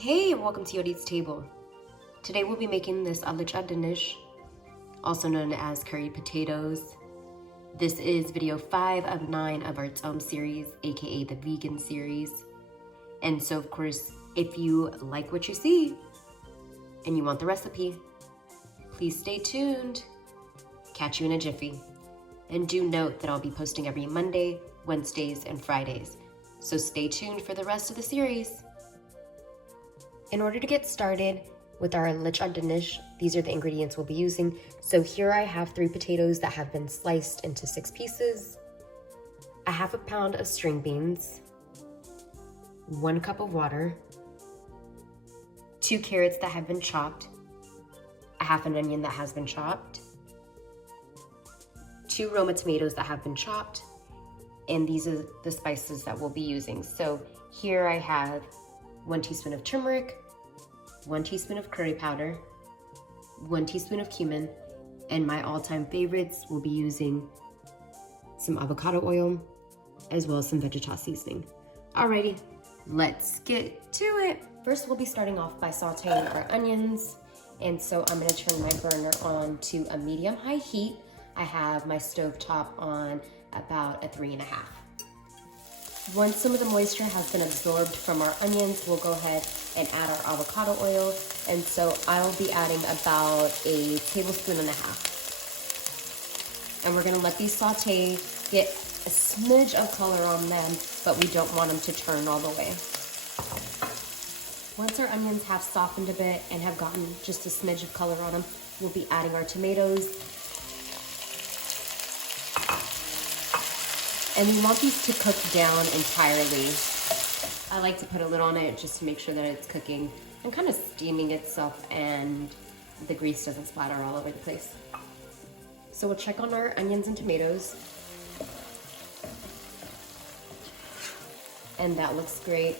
Hey, welcome to Yodi's Table. Today we'll be making this ALICHA DINESH, also known as curry potatoes. This is video 5 of 9 of our series, aka the vegan series. And so of course, if you like what you see and you want the recipe, please stay tuned. Catch you in a jiffy. And do note that I'll be posting every Monday, Wednesdays, and Fridays. So stay tuned for the rest of the series. In order to get started with our ALICHA DINESH, these are the ingredients we'll be using. So here I have 3 potatoes that have been sliced into 6 pieces, a half a pound of string beans, 1 cup of water, 2 carrots that have been chopped, a half an onion that has been chopped, 2 roma tomatoes that have been chopped, and these are the spices that we'll be using. So here I have 1 teaspoon of turmeric, 1 teaspoon of curry powder, 1 teaspoon of cumin, and my all-time favorites will be using some avocado oil, as well as some vegeta seasoning. Alrighty, let's get to it. First, we'll be starting off by sauteing our onions. And so I'm gonna turn my burner on to a medium-high heat. I have my stove top on about a 3.5. Once some of the moisture has been absorbed from our onions, we'll go ahead and add our avocado oil. And so I'll be adding about a tablespoon and a half. And we're gonna let these saute, get a smidge of color on them, but we don't want them to turn all the way. Once our onions have softened a bit and have gotten just a smidge of color on them, we'll be adding our tomatoes. And we want these to cook down entirely. I like to put a lid on it just to make sure that it's cooking and kind of steaming itself and the grease doesn't splatter all over the place. So we'll check on our onions and tomatoes. And that looks great.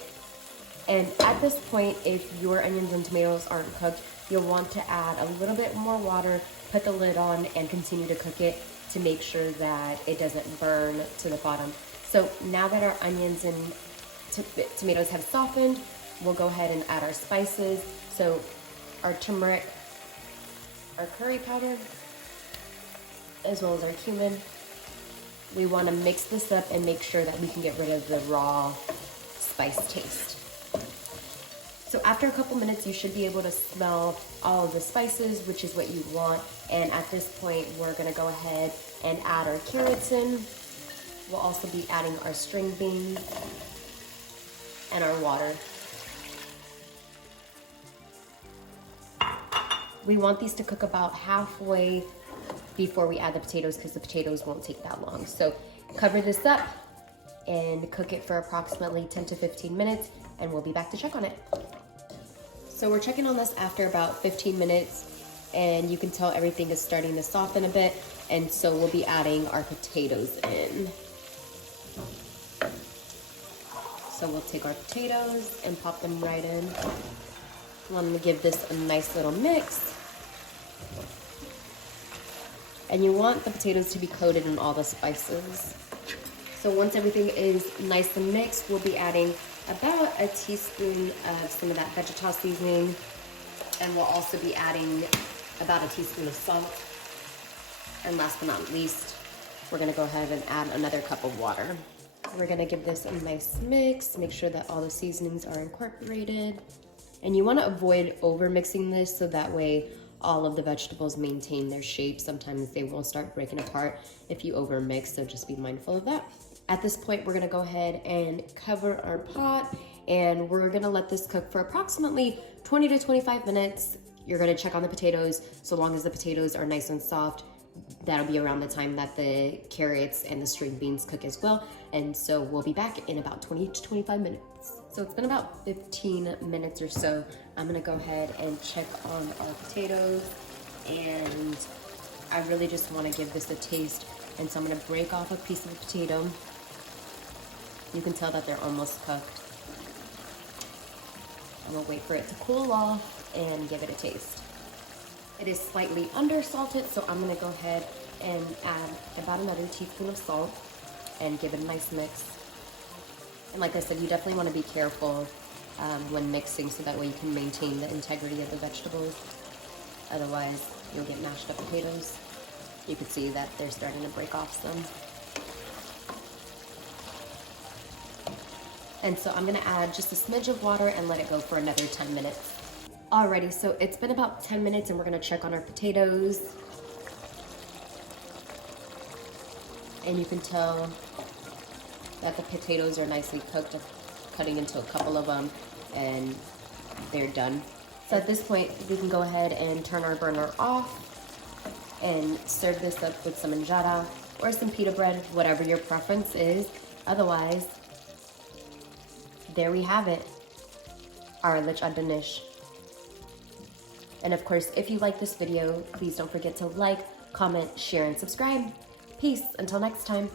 And at this point, if your onions and tomatoes aren't cooked, you'll want to add a little bit more water, put the lid on, and continue to cook it to make sure that it doesn't burn to the bottom. So now that our onions and tomatoes have softened, we'll go ahead and add our spices. So our turmeric, our curry powder, as well as our cumin. We want to mix this up and make sure that we can get rid of the raw spice taste. So after a couple minutes, you should be able to smell all of the spices, which is what you want. And at this point, we're gonna go ahead and add our carrots in. We'll also be adding our string beans and our water. We want these to cook about halfway before we add the potatoes because the potatoes won't take that long. So cover this up and cook it for approximately 10 to 15 minutes and we'll be back to check on it. So we're checking on this after about 15 minutes and you can tell everything is starting to soften a bit, and so we'll be adding our potatoes in. So we'll take our potatoes and pop them right in. I'm gonna give this a nice little mix. And you want the potatoes to be coated in all the spices. So once everything is nice and mixed, we'll be adding about a teaspoon of some of that vegeta seasoning, and we'll also be adding about a teaspoon of salt. And last but not least, we're gonna go ahead and add another cup of water. We're gonna give this a nice mix, make sure that all the seasonings are incorporated. And you wanna avoid over mixing this so that way all of the vegetables maintain their shape. Sometimes they will start breaking apart if you over mix, so just be mindful of that. At this point, we're gonna go ahead and cover our pot and we're gonna let this cook for approximately 20 to 25 minutes. You're gonna check on the potatoes. So long as the potatoes are nice and soft, that'll be around the time that the carrots and the string beans cook as well. And so we'll be back in about 20 to 25 minutes. So it's been about 15 minutes or so. I'm gonna go ahead and check on our potatoes, and I really just wanna give this a taste. And so I'm gonna break off a piece of the potato. You can tell that they're almost cooked. I'm gonna wait for it to cool off and give it a taste. It is slightly under salted, so I'm gonna go ahead and add about another teaspoon of salt and give it a nice mix. And like I said, you definitely wanna be careful when mixing, so that way you can maintain the integrity of the vegetables. Otherwise, you'll get mashed up potatoes. You can see that they're starting to break off some. And so I'm gonna add just a smidge of water and let it go for another 10 minutes. Alrighty, so it's been about 10 minutes and we're gonna check on our potatoes. And you can tell that the potatoes are nicely cooked. I'm cutting into a couple of them and they're done. So at this point, we can go ahead and turn our burner off and serve this up with some injera or some pita bread, whatever your preference is. Otherwise, there we have it, our ALICHA DINESH. And of course, if you like this video, please don't forget to like, comment, share, and subscribe. Peace, until next time.